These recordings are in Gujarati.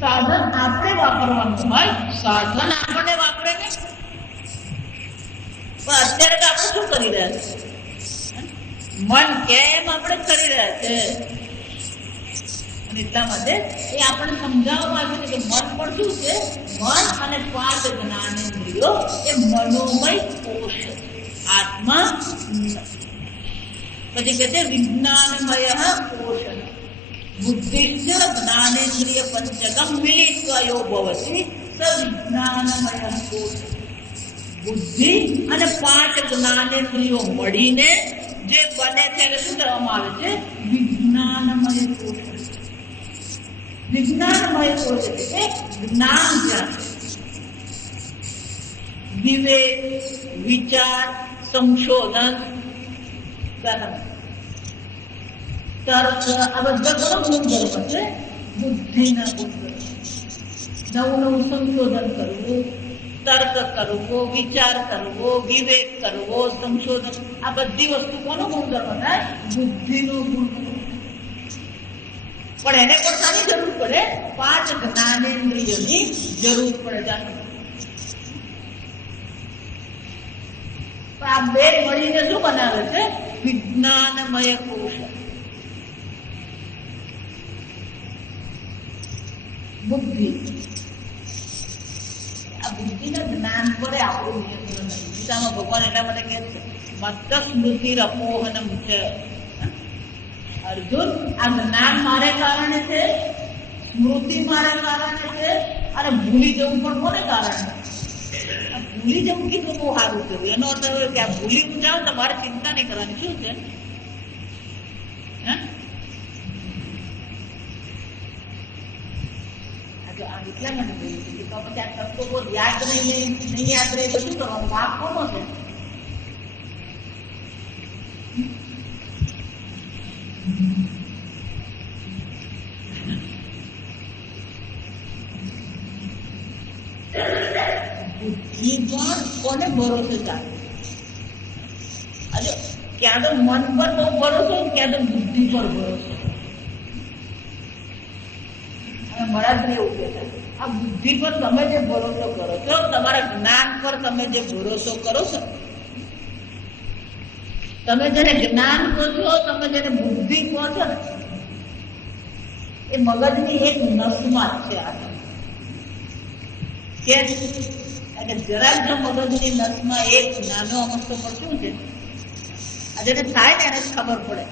સાધન આપણે વાપરવાનું હોય, સાધન આપણને વાપરે ને. પણ અત્યારે તો આપણે શું કરી રહ્યા છે? મન કેમ આપણે કરી રહ્યા છે? અને એટલા માટે એ આપણને સમજાવવામાં આવ્યું છે કે મન પણ શું છે? મન અને 5 જ્ઞાનેન્દ્રિયો એ મનોમય કોષ. આત્મા પછી કહે છે વિજ્ઞાનમય કોષ. બુદ્ધિશ્ચ જ્ઞાનેન્દ્રિય પંચકમ મિલિત્વા યો ભવતિ સ વિજ્ઞાનમય કોષ. બુદ્ધિ અને 5 જ્ઞાનેન્દ્રિયો મળીને જે બને છે એને શું કહેવામાં આવે છે? વિજ્ઞાનમય કોષ. વિજ્ઞાનમય કોષ એટલે જ્ઞાન જ્યાં વિવેક, વિચાર, સંશોધન, તર્ક, આ બધા ઘણો ગુણધર્મ છે બુદ્ધિના ગુણધર્મ. નવું સંશોધન કરવું, તર્ક કરવો, વિચાર કરવો, વિવેક કરવો, સંશોધન, આ બધી વસ્તુ કોનો ગુણધર્મ થાય? બુદ્ધિનો ગુણધર્મ. પણ એને પણ શાની જરૂર પડે? 5 જ્ઞાનેન્દ્રિયોની જરૂર પડે. આ બે મળીને શું બનાવે છે? વિજ્ઞાનમય કોષ. બુદ્ધિ. આ બુદ્ધિના જ્ઞાન પર આપણું નિયંત્રણ નથી. ગીતામાં ભગવાન એટલા માટે કહે છે મત્ત સ્મૃતિ અપોહનમ છે. અર્જુન, આ જ્ઞાન મારે કારણે છે, સ્મૃતિ મારે કારણે છે, અને ભૂલી જવું પણ કોને કારણે? ભૂલી જવું કીધું બહુ સારું થયું. એનો અર્થ હવે કે આ ભૂલી જાઓ તમારે ચિંતા નહીં કરવાની. શું છે? એટલા માટે પછી આ તત્વો બહુ યાદ નહીં યાદ રહે તો શું કરવાનું? વાપ કોનો છે? બુદ્ધિ પણ કોને ભરોસે ચાલે? ક્યાં તો મન પર બહુ ભરોસો, ક્યાં તો બુદ્ધિ પર ભરોસો. મળા જ એવું કે આ બુદ્ધિ પર તમે જે ભરોસો કરો છો, તમારા જ્ઞાન પર તમે જે ભરોસો કરો છો, તમે જેને જ્ઞાન કહો છો, તમે જેને બુદ્ધિ કહો છો ને, એ મગજની એક નસમાં જ છે. કે જરાક જો મગજની નસમાં એક નાનો અમસ્તો પર શું છે, આ જેને થાય ને એને જ ખબર પડે.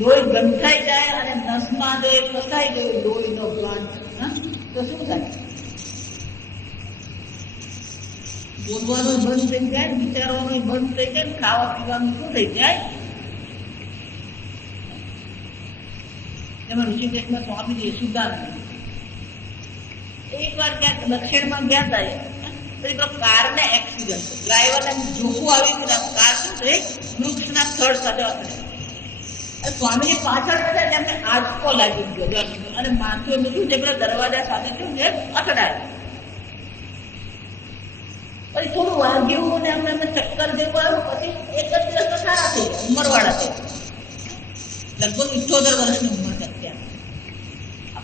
લોહી ગંઠાઈ જાય અને નસમાં જો એ ફસાઈ ગયું લોહીનો ગાંઠ, તો શું થાય? બોલવાનું બંધ થઈ જાય, વિચારવાનું બંધ થઈ જાય, ખાવા પીવાનું શું થઈ જાય? એમાં ઋષિકેશમાં સ્વામીજી સુધાર એક વાર ક્યાંક દક્ષિણમાં ગયા હતા, કારને એક્સિડન્ટ, ડ્રાઈવરને જોખું આવી ગયું, કાર શું થઈ વૃક્ષના થડ સાથે અથડે. સ્વામીજી પાછળ બેઠા એમને આંચકો લાગી ગયો અને માથું એમનું શું છે પેલા દરવાજા સાથે શું છે અથડાય. પછી થોડું વાગ્યું અને એમને ચક્કર જેવું આવ્યું. પછી એક જ દિવસ તો સારા થઈ ગયા, ઉંમરવાળા થઈ ગયા, લગભગ 78 વર્ષની ઉંમર છે અત્યારે.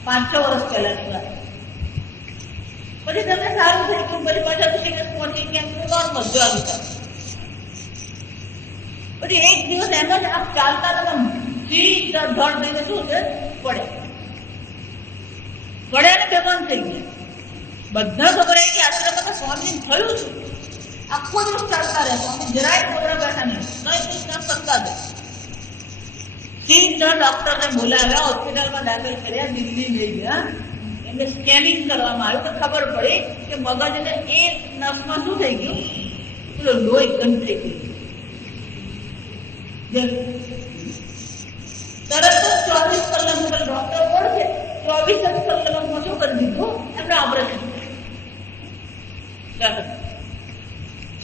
5-6 વર્ષ પહેલાની વાત. પછી તમને સારું થઈ ગયું, પછી પાછા પહોંચી ગયા, નોર્મલ જો આવી હતા. પછી એક દિવસ એમ જ આમ ચાલતા તમે સીધા ધડ થઈને શું છે પડ્યા ને બેભાન થઈ ગયા. બધા ખબર આવી કે આશ્રમમાં સ્વામી થયું છે. આખો દિવસ ચાલતા રહે, સ્વામી જરાય ખબર બેઠા નહીં, કઈ કામ કરતા જ. સીધા ડોક્ટરને બોલાવ્યા, હોસ્પિટલમાં દાખલ કર્યા, દિલ્હી લઈ ગયા. એમને સ્કેનિંગ કરવામાં આવ્યું તો ખબર પડી કે મગજને એક નસમાં શું થઈ ગયું, પેલો લોહી ગંધ થઈ ગયું. તરત જ 24 કલાક ડોક્ટર ઓળખે, 24 કલાકમાં શું કરી દીધું એમને ઓપરેશન.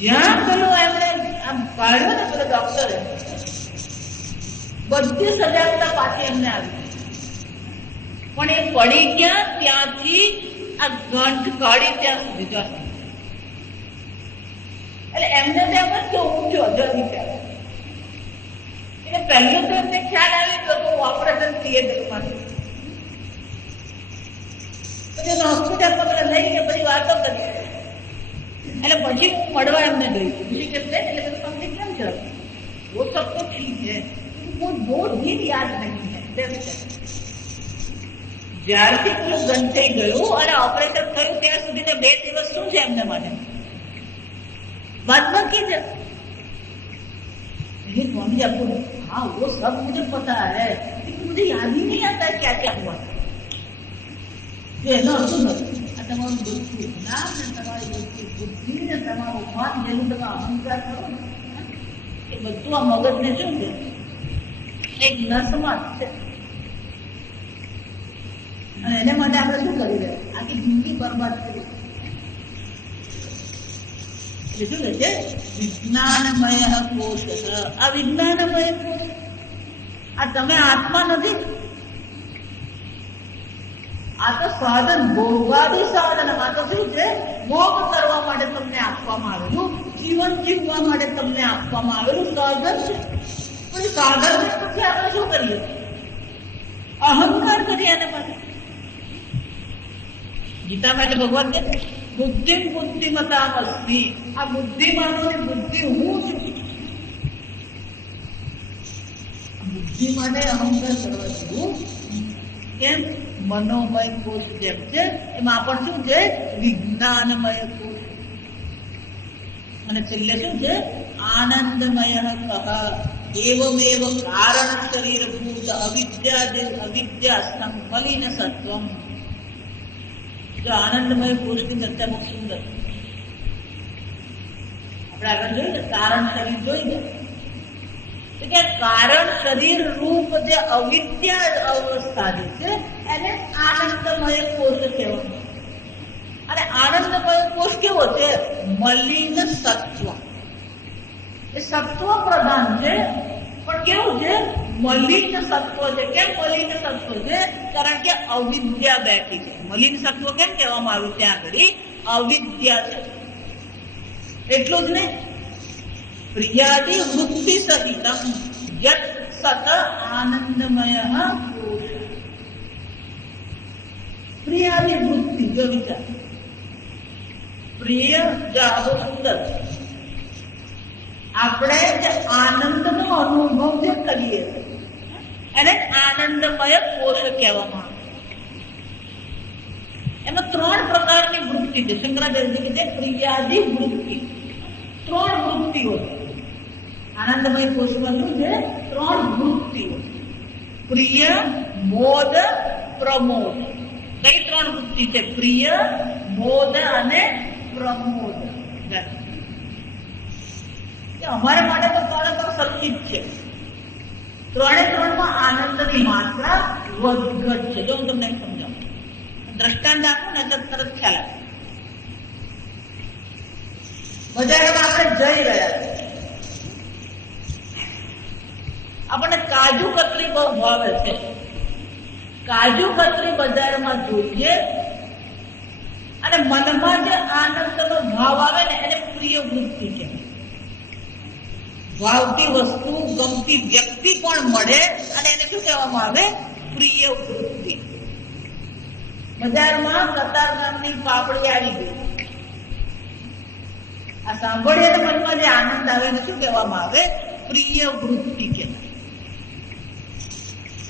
જ્યાં પેલો એમણે આમ કાઢ્યો ને પેલો ડોક્ટરે, બધી સજાગતા પાછી એમને આવી. પણ એ પડી ગયા ત્યાંથી આ ગંઠ કાઢી ત્યાં સુધી જશે. એટલે એમને ત્યાં જ તો ઊંચો જલ્દી ત્યારે. એટલે પહેલું તો એમને ખ્યાલ આવી ગયો ઓપરેશન થિયેટરમાં. વાતો કરી. એટલે પછી હું મળવા એમને ગઈ ઋષિકેશ ને. એટલે બધું તમને કેમ છે वो सब तो ठीक है, वो दो दिन याद नहीं है. જ્યારથી પેલું બંધ થઈ ગયું અને ઓપરેશન થયું ત્યાં સુધી 2 દિવસ શું છે એમને માટે बात बाकी है. स्वामी आपको हाँ वो सब मुझे पता है, लेकिन मुझे याद ही नहीं आता क्या क्या हुआ. એનો અર્થ નથી આ તમારું જ્ઞાન ને તમારી બુદ્ધિ ને તમારું મન જેનું તમે અહંકાર કરો એ બધું આ મગજને શું છે એક નસમાં છે. અને એના માટે આપણે શું કરી રહ્યા આખી જિંદગી બરબાદ કરી. એટલે શું કહે છે વિજ્ઞાનમય કોશ. આ વિજ્ઞાનમય કોશ આ તમે આત્મા નથી. આ તો સાધન ભોગાદી સાધન. આ તો શું છે ભોગ કરવા માટે તમને આપવામાં આવેલું, જીવન જીવવા માટે તમને આપવામાં આવેલું સાધન છે. પણ એ સાધન પછી આપણે શું કરીએ અહંકાર કરીએ. આને માટે ગીતા માટે ભગવાન કે બુદ્ધિ બુદ્ધિમતા અસ્તિ. આ બુદ્ધિમાનોની બુદ્ધિ હું છું. બુદ્ધિ માટે અહંકાર કરવા જેવું કેમ? મનોમય કોષ જેમ છે એમાં પણ શું છે વિજ્ઞાનમય કોષ. અને છેલ્લે શું છે આનંદમય કહ એવમેવ કારણ શરીર ભૂત અવિદ્યા સંકલિન સત્વમ. જો આનંદમય કોષની ચર્ચા બહુ સુંદર. આપણે આગળ જોયું ને કારણ શરીર જોઈ ગયા કે કારણ શરીર રૂપ જે અવિદ્યા અવસ્થા જે છે એને આનંદમય કોષ કહેવામાં. અને આનંદમય કોષ કેવો છે મલિન સત્વ. એ સત્વ પ્રધાન છે પણ કેવું છે મલિન સત્વ છે. કેમ મલિન સત્વ છે? કારણ કે અવિદ્યા બેઠી છે. મલિન સત્વ કેમ કહેવામાં આવ્યું? ત્યાં આગળ અવિદ્યા છે. એટલું જ નહીં પ્રિયાદી વૃત્તિ સહિતમ યત સત આનંદમય કોષ. પ્રિયાદી વૃત્તિ જો વિચાર પ્રિય જાદો સુંદર. આપણે જે આનંદનો અનુભવ જે કરીએ એને આનંદમય કોષ કહેવામાં આવે. એમાં 3 પ્રકારની વૃત્તિ છે. શંકરાચાર્ય કહે પ્રિયાદી વૃત્તિ. 3 વૃત્તિઓ આનંદમય કોષમાં શું છે? 3 વૃત્તિઓ પ્રિય, મોદ, પ્રમોદ. કઈ 3 વૃત્તિ છે? પ્રિય, મોદ અને પ્રમોદ. અમારા માટે તો 3 સચિત છે. 3 માં આનંદની માત્રા વધઘટ છે. જો હું તમને સમજાવું, દ્રષ્ટાંત આપું ને એટલે તરત ખ્યાલ આવે. બજારમાં આપણે જઈ રહ્યા છીએ, આપણને કાજુ કતરી બહુ ભાવે છે. કાજુ કતરી બજારમાં જોઈએ અને મનમાં જે આનંદનો ભાવ આવે ને એને પ્રિય વૃત્તિ કહેવાય. ભાવતી વસ્તુ ગમતી વ્યક્તિ પણ મળે અને એને શું કહેવામાં આવે? પ્રિય વૃત્તિ. બજારમાં કતાર નામની પાપડી આવી ગઈ. આ સાંભળીએ મનમાં જે આનંદ આવે એને શું કહેવામાં આવે? પ્રિય વૃત્તિ કહેવાય.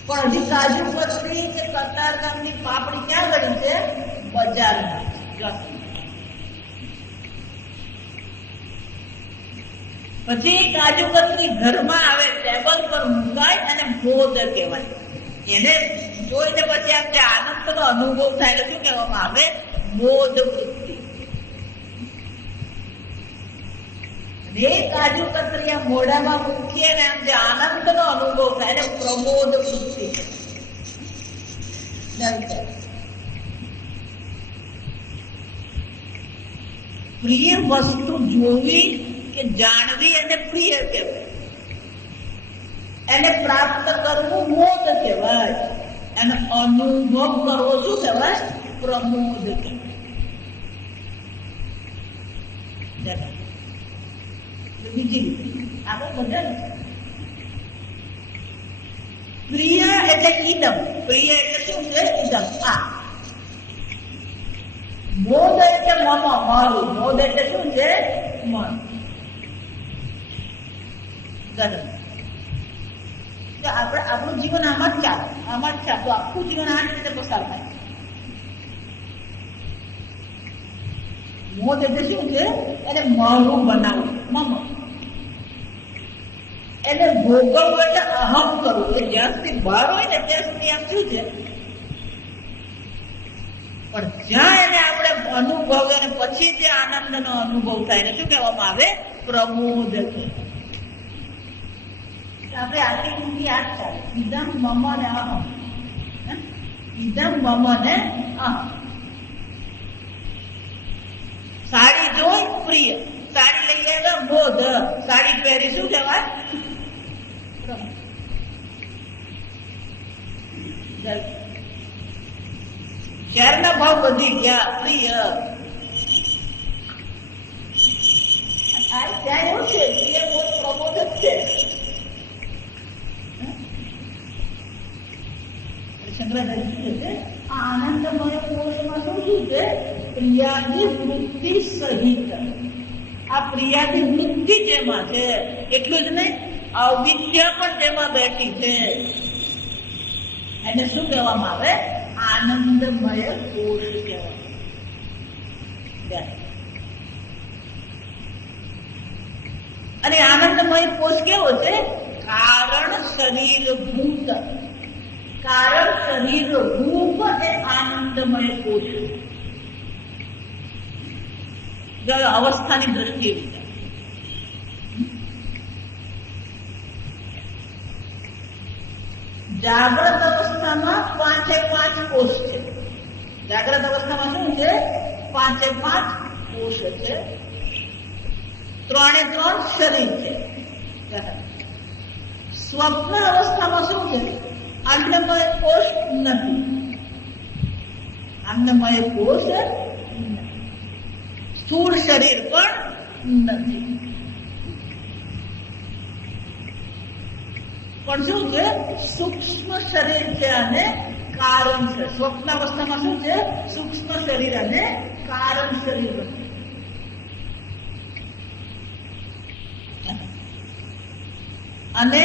પણ હજી કાજુ કતરી કે કતાર નામની પાપડી ક્યાં ગળી છે? બજારમાં. પછી કાજુ કતરી ઘરમાં આવે, ટેબલ પર મુકાય અને મોદ કહેવાય. એને જોઈને પછી આમ જે આનંદનો અનુભવ થાય એટલે શું કહેવામાં આવે? મોદ વૃત્તિ. એ કાજુ કતરી આ મોઢામાં મૂકીએ ને આમ જે આનંદનો અનુભવ થાય એને પ્રમોદ વૃત્તિ. પ્રિય વસ્તુ જોવી કે જાણવી એને પ્રિય કહેવાય. એને પ્રાપ્ત કરવું મોદ કહેવાય. એનો અનુભવ કરવો શું કહેવાય? પ્રમોદ કહેવાય. બીજી આપણે બધા પ્રિય એટલે ઈદમ. પ્રિય એટલે શું છે? ઈદમ. આ મોદ એટલે મમ, મારું. મોદ એટલે શું છે? મન. આપણે આપણું જીવન આમાં જ ચાલે, આમાં જ ચાલે. તો આખું જીવન આ રીતે પસાર થાય. મોદ એટલે શું છે? એને મારું બનાવવું, મમ. એને ભોગવવું એટલે અહમ કરવું. એ જ્યાં સુધી બહાર હોય ને ત્યાં સુધી આમ શું છે? પણ જ્યાં એને આપણે અનુભવીએ અને પછી જે આનંદનો અનુભવ થાય ને શું કહેવામાં આવે? પ્રમોદ છે. આપણે આટલી ઊંધી યાદ ચાલે. ઇદમ મમ ને અહમ. ઇદમ મમ ને અહમ. સાડી જોઈ પ્રિય, સાડી લઈ આવ્યા બોધ, સાડી પહેરી શું કહેવાય? શહેરના ભાવ વધી ગયા, પ્રિય. ત્યાં એવું છે, પ્રિય બોધ પ્રમોદ જ છે. શંકરાચાર્ય આ આનંદમય કોષમાં શું છે? પ્રિયાદી વૃત્તિ સહિત. આ પ્રિયાદી વૃત્તિ જેમાં છે એટલું જ નહીં, અવિદ્યા પણ તેમાં બેઠી છે. એને શું કહેવામાં આવે? આનંદમય કોષ કહેવાય. અને આનંદમય કોષ કેવો છે? કારણ શરીર ભૂત. કારણ શરીર રૂપ એ આનંદમય કોષ. અવસ્થાની દ્રષ્ટિએ વિચાર. જાગ્રત અવસ્થામાં 5 કોષ છે. જાગ્રત અવસ્થામાં શું છે? 5 કોષ છે. 3 શરીર છે. સ્વપ્ન અવસ્થામાં શું છે? અન્નમય કોષ નથી. અન્નમય કોષ સ્થૂળ શરીર પણ નથી. પણ શું છે? સૂક્ષ્મ શરીર છે અને કારણ છે. સ્વપ્ન અવસ્થામાં શું છે? સૂક્ષ્મ શરીર અને કારણ શરીર બને. અને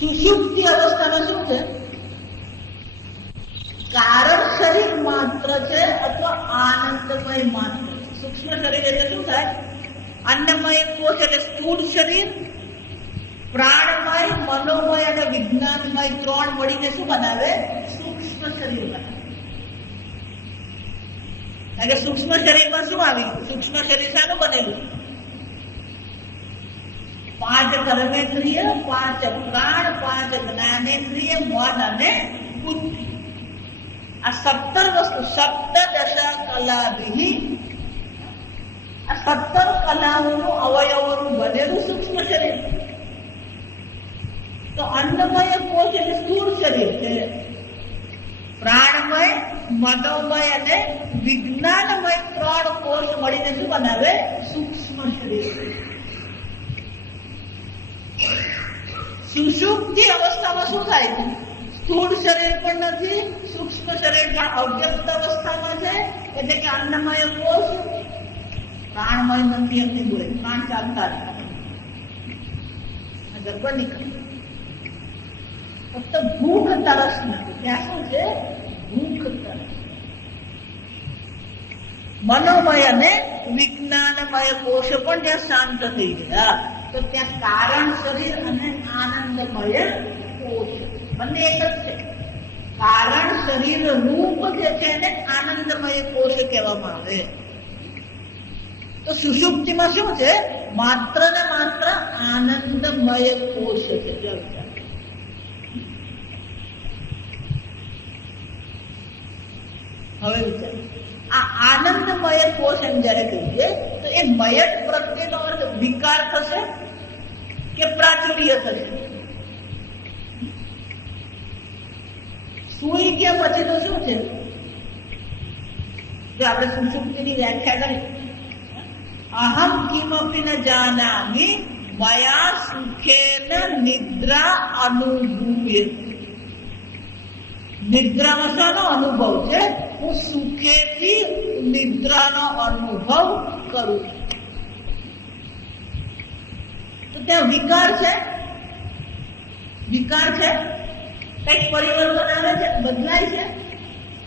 સુષુપ્તિ અવસ્થામાં શું છે? કારણ શરીર માત્ર છે અથવા આનંદમય માત્ર. સૂક્ષ્મ શરીર એટલે શું થાય? અન્નમય કોષ એટલે સ્થૂળ શરીર, પ્રાણમય, મનોમય અને વિજ્ઞાનમય 3 મળીને શું બનાવે? સૂક્ષ્મ શરીર બનાવે. કારણ કે સૂક્ષ્મ શરીરમાં શું આવ્યું? સૂક્ષ્મ શરીર શાનું બનેલું? 5 કર્મેન્દ્રિય, 5 પ્રાણ, 5 જ્ઞાનેન્દ્રિય, મન અને બુદ્ધિ. આ 17 વસ્તુ, 17 કલાભિ. આ 17 કલાઓનું અવયવોનું બનેલું સૂક્ષ્મ શરીર. તો અન્નમય કોષ એટલે સ્થૂળ શરીર છે. પ્રાણમય, મનોમય અને વિજ્ઞાનમય 3 કોષ મળીને શું બનાવે? સૂક્ષ્મ શરીર. સુષુપ્તિ અવસ્થામાં શું થાય છે? સ્થૂળ શરીર પણ નથી, સૂક્ષ્મ શરીર પણ અવ્યક્ત અવસ્થામાં છે. એટલે કે અન્નમય કોષ, પ્રાણમય નથી. એમની બોલે પ્રાણ ચાલતા ગરબડ નીકળે. ફક્ત ભૂખ તરસ નથી. ત્યાં શું છે? ભૂખ તરસ. મનોમય અને વિજ્ઞાનમય કોષ પણ ત્યાં શાંત થઈ ગયા. તો ત્યાં કારણ શરીર અને આનંદમય કોષ બંને એક જ છે. કારણ શરીર રૂપ જે છે એને આનંદમય કોષ કહેવામાં આવે. તો સુષુપ્તિમાં શું છે? માત્ર ને માત્ર આનંદમય કોષ છે. હવે વિચાર, આ આનંદમય કોષ એમ જયારે કહીએ તો એ મયટ પ્રત્યેનો અર્થ વિકાર થશે કે પ્રાચુર્ય થશે? સુઈ ગયા પછી તો શું છે? જો આપણે સુષુપ્તિની વ્યાખ્યા કરી, અહમ કિમપી ન જાનામિ મયા સુખેન નિદ્રા અનુભૂયતે. નિદ્રામાં શાનો અનુભવ છે? હું સુખેથી નિદ્રાનો અનુભવ કરું છું. તો ત્યાં વિકાર છે, વિકાર છે, કઈક પરિવર્તન આવે છે, બદલાય છે.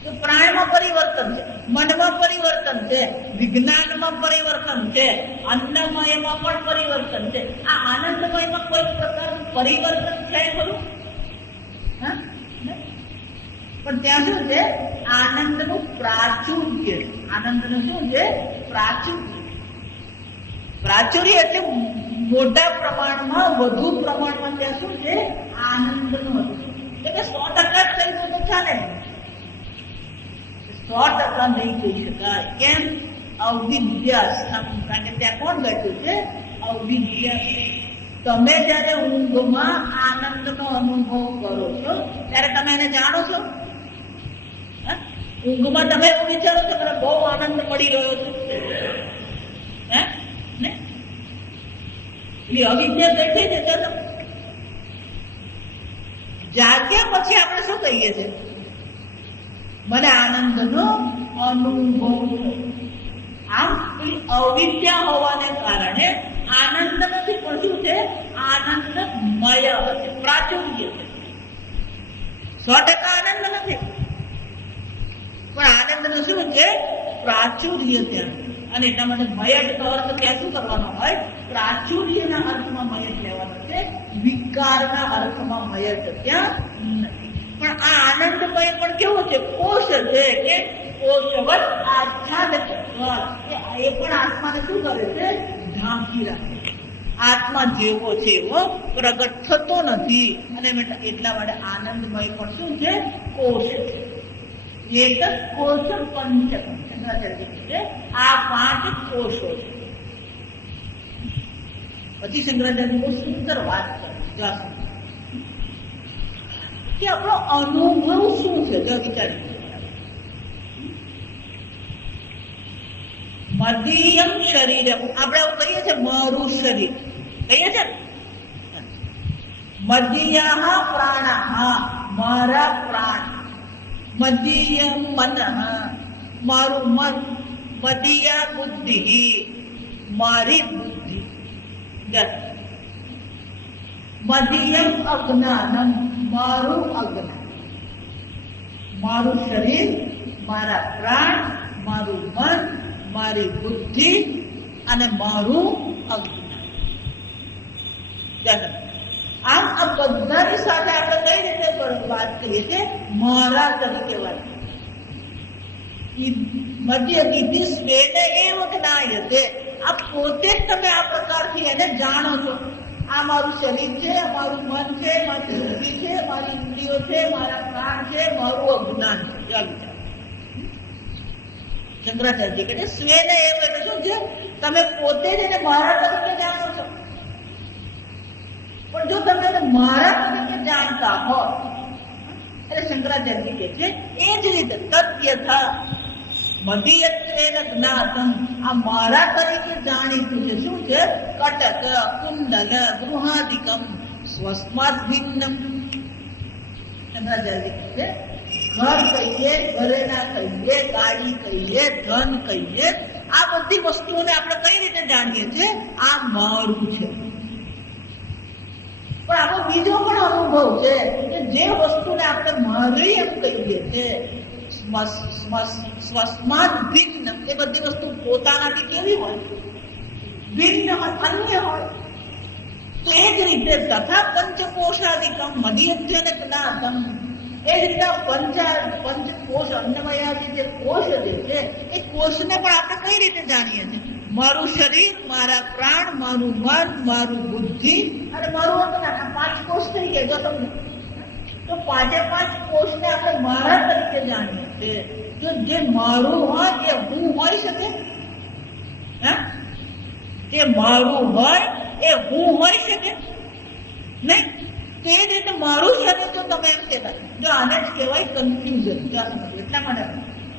તો પ્રાણમાં પરિવર્તન છે, મનમાં પરિવર્તન છે, વિજ્ઞાનમાં પરિવર્તન છે, અન્નમયમાં પણ પરિવર્તન છે. આ આનંદમયમાં કોઈ પ્રકારનું પરિવર્તન છે ખરું? હા, પણ ત્યાં શું છે? આનંદનું પ્રાચુર્ય. આનંદનું શું છે? પ્રાચુર્ય. પ્રાચુર્ય એટલે મોટા પ્રમાણમાં, વધુ પ્રમાણમાં ત્યાં શું છે? આનંદનું હતું. એટલે 100% થઈ ગયું તો ચાલે, 100% નહીં કહી શકાય. કેમ? અવિદ્યા. કારણ કે ત્યાં કોણ બેઠું છે? અવિદ્યા. તમે જયારે ઊંઘમાં આનંદનો અનુભવ કરો છો ત્યારે તમે એને જાણો છો? ઊંઘમાં તમે એવું વિચારો છો કે બહુ આનંદ મળી રહ્યો છે? હે? અવિદ્યા બેઠી છે. જાગ્યા પછી આપણે શું કહીએ છીએ? મને આનંદનો અનુભવ થયો. આમ અવિદ્યા હોવાને કારણે આનંદ નથી, પણ શું છે? આનંદમય છે, પ્રાચુર્ય છે. 100% આનંદ નથી, પણ આનંદનું શું છે? પ્રાચુર્ય ત્યાં. અને એટલા માટે મયટ નો અર્થ ત્યાં શું કરવાનો હોય? પ્રાચુર્યના અર્થમાં મયટ લેવાનો છે, વિકારના અર્થમાં મયટ ત્યાં નથી. પણ આ આનંદમય પણ કેવો છે? કોષ છે કે કોષવત આચ્છાદિત. એ પણ આત્માને શું કરે છે? ઢાંકી રાખે. આત્મા જેવો છે એવો પ્રગટ થતો નથી. અને એટલા માટે આનંદમય પણ શું છે? કોષ છે. એક કોષ પંચકમ. શંકરાચાર્ય આ 5 કોષો છે. પછી શંકરાચાર્ય બહુ સુંદર વાત કરે કે આપણો અનુભવ શું છે? જો વિચારી, મદીયમ શરીરમ. આપણે એવું કહીએ છીએ મારું શરીર, કહીએ છીએ. મદીયા પ્રાણા, મારા પ્રાણ. મદીયમ મન, મારું મન. મદીયા બુદ્ધિ, મારી બુદ્ધિ. મદીયમ અજ્ઞાનમ, મારું અજ્ઞાન. મારું શરીર, મારા પ્રાણ, મારું મન, મારી બુદ્ધિ અને મારું અજ્ઞાન. આમ આ બધાની સાથે આપણે કઈ રીતે વાત કરીએ છીએ? મારા તરીકે વાત. મધ્ય કીધી સ્વેને એવ જ્ઞાયતે. આ પોતે જ તમે આ પ્રકારથી એને જાણો છો. આ મારું શરીર છે, મારું મન છે, મારી બુદ્ધિ છે, મારી ઇન્દ્રિયો છે, મારા પ્રાણ છે, મારું અજ્ઞાન છે. શંકરાચાર્ય કહે છે સ્વેને એવ એટલે શું છે? તમે પોતે જ એને મારા તરીકે જાણો છો. પણ જો તમે એને મારા તરીકે જાણતા હો, એટલે શંકરાચાર્ય કહે છે એ જ રીતે તદ્યથા મદીયત્વેન જ્ઞાતમ. આ મારા તરીકે જાણીતું છે. શું છે? કટક, કુંડલ, ગૃહાદિકમ સ્વસ્માત ભિન્નમ. શંકરાચાર્ય કહે છે ઘર કહીએ, ઘરેણા કહીએ, ગાડી કહીએ, ધન કહીએ, આ બધી વસ્તુઓને આપણે કઈ રીતે જાણીએ છીએ? આ મારું છે. પણ આપણો બીજો પણ અનુભવ છે કે જે વસ્તુને આપણે મારી એમ કહીએ છીએ, સ્વસ્માત ભિન્ન. એ બધી વસ્તુ પોતાનાથી કેવી હોય? ભિન્ન હોય, અન્ય હોય. તો એ જ રીતે તથા પંચકોશાદિકમ મદીયત્વેન જ્ઞાતમ. એ જ રીતે પંચકોશ, અન્નમયાદી જે કોષ જે છે એ કોષને પણ આપણે કઈ રીતે જાણીએ છીએ? મારું શરીર, મારા પ્રાણ, મારું મન, મારું બુદ્ધિ અને મારું અજ્ઞાન. 5 કોષ થઈ ગયા. જો તમને તો 5 કોષને આપણે મારા તરીકે જાણીએ છીએ. જો જે મારું હોય એ હું હોઈ શકે? જે મારું હોય એ હું હોઈ શકે નહીં. તે જ રીતે મારું શરીર જો તમે એમ કહેવાય, જો આને જ કહેવાય કન્ફ્યુઝન. જો આ સમજો એટલા માટે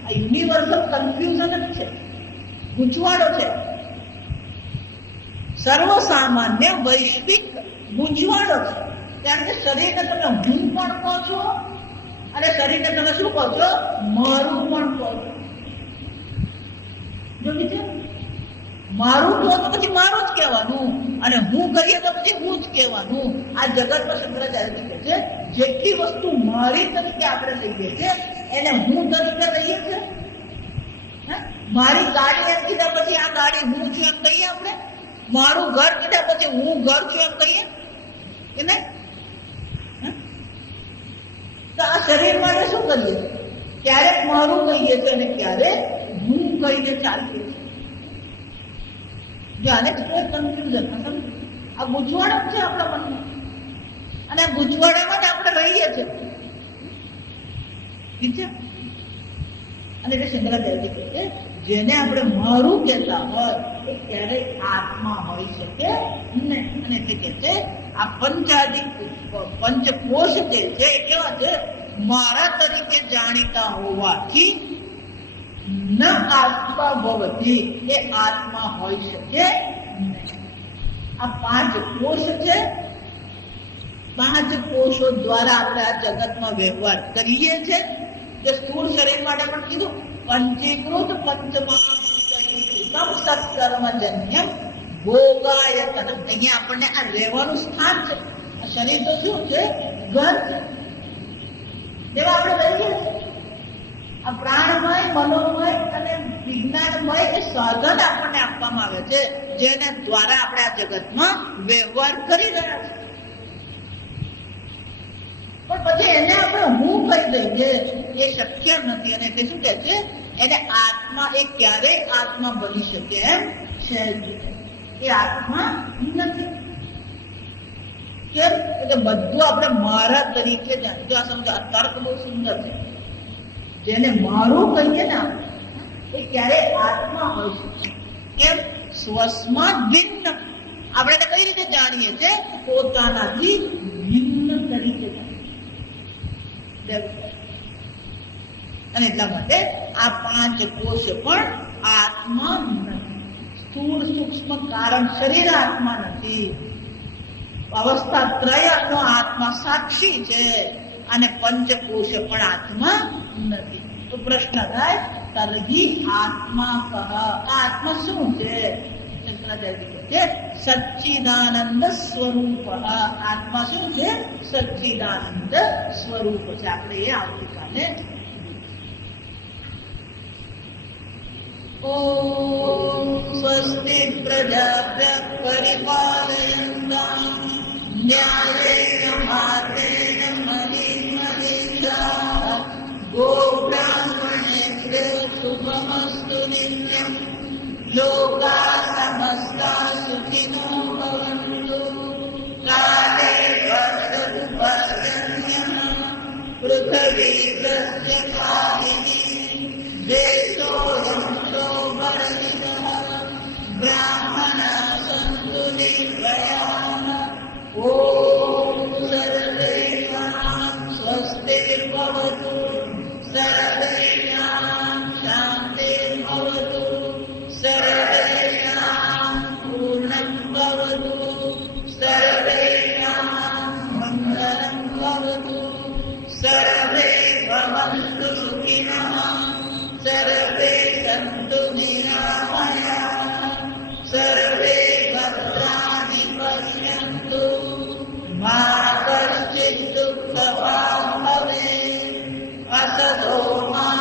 આ યુનિવર્સલ કન્ફ્યુઝન જ છે, ગૂંચવાડો છે, સર્વસામાન્ય વૈશ્વિક ગૂંચવાડો છે. કારણ કે શરીરને તમે હું પણ કહો છો, અને શરીરને તમે શું કહો છો? મારું પણ કહો છો. જો છે મારું કહો તો પછી મારું જ કહેવાનું, અને હું કહીએ તો પછી હું જ કહેવાનું. આ જગતમાં શંકરાચાર્ય કહે છે જેટલી વસ્તુ મારી તરીકે આપણે લઈએ છીએ એને હું તરીકે લઈએ છીએ. મારી ગાડી એમ કીધા પછી આ ગાડી હું છું એમ કહીએ આપણે? મારું ઘર કીધા પછી હું ઘર છું એમ કહીએ કે નહીં? તો આ શરીર માટે શું કરીએ? ક્યારેક મારું કહીએ છીએ અને ક્યારેક હું કહીને ચાલીએ છીએ. જો આને કન્ફ્યુઝન, આ ગૂંચવાડા છે આપણા મનમાં, અને આ ગૂંચવાડામાં જ આપણે રહીએ છીએ. ઠીક છે? અને એટલે શંકરાચાર્ય કહે છે જેને આપણે મારું કહેતા હોય એ ક્યારેય આત્મા હોઈ શકે નહીં. અને એટલે કે છે આ પંચકોશ જે છે એ કેવા છે? મારા તરીકે જાણીતા હોવાથી ન આત્મા ભવતી, એ આત્મા હોઈ શકે નહીં. આ 5 કોષ છે. 5 કોષો દ્વારા આપણે આ જગતમાં વ્યવહાર કરીએ છીએ. જે સ્થૂળ શરીર માટે પણ કીધું પંચીકૃત પંચમહાભૂતમ સત્કર્મજન્યમ ભોગાયતન. અહીંયા આપણને આ રહેવાનું સ્થાન છે. આ શરીર તો શું છે? ઘર છે. જેવા આપણે રહીએ છીએ. આ પ્રાણમય, મનોમય અને વિજ્ઞાનમય એ સાધન આપણને આપવામાં આવે છે જેને દ્વારા આપણે આ જગતમાં વ્યવહાર કરી રહ્યા છીએ. પણ પછી એને આપણે હું કહી દઈએ એ શક્ય નથી. અને એટલે શું કહે છે? એને આત્મા, એ ક્યારેય આત્મા બની શકે એમ છે જ. એ આત્મા નથી. કેમ? એટલે બધું આપણે મારા તરીકે જાણીએ. આ સમજો, આ તર્ક બહુ સુંદર છે. જેને મારું કહીએ ને આપણે, એ ક્યારેય આત્મા હોય છે. કેમ? સ્વસ્માત ભિન્ન. આપણે કઈ રીતે જાણીએ છીએ? પોતાનાથી ભિન્ન તરીકે જાણીએ. અને એટલા માટે આ 5 કોષ પણ આત્મા નથી. સ્થૂળ સૂક્ષ્મ કારણ શરીર આત્મા નથી. અવસ્થા ત્રયનો આત્મા સાક્ષી છે, અને પંચકોશ પણ આત્મા નથી. તો પ્રશ્ન થાય તરહી આત્મા કહ. આત્મા શું છે? શંકરાચાર્ય કહે છે સચ્ચિદાનંદ સ્વરૂપ. આત્મા શું છે? સચ્ચિદાનંદ સ્વરૂપ છે. આપણે એ આવતીકાલે. ઓમ સ્વસ્તિ પ્રજાભ્ય પરિપાલયન્તાં ન્યાયેન માર્ગેણ મહિં મહિષાઃ ગોબ્રાહ્મણેભ્યો શુભમસ્તુ નિત્યં લોકાઃ સમસ્તા સુખિનો ભવन्तુ. કાલે વર્ષતુ પર્જન્યઃ પૃથ્વી તસ્ય કાલિની દેશોऽયં શોભરહિતઃ બ્રાહ્મણાः સन्तુ નિર્ભયાः. ઓમ સર્વેષાં સ્વસ્તિર્ભવતુ સર્વેષાં શાન્તિર્ભવતુ સર્વેષાં પૂર્ણં ભવતુ સર્વેષાં મંગળં ભવતુ સર્વે ભવन्तુ સુખિનઃ સર્વે સन्तુ નિરામયાઃ સર્વે ભદ્રાણિ પશ્યन्तુ મા કશ્ચિत् દુઃખભાગ્ ભવેत्. અસતો મા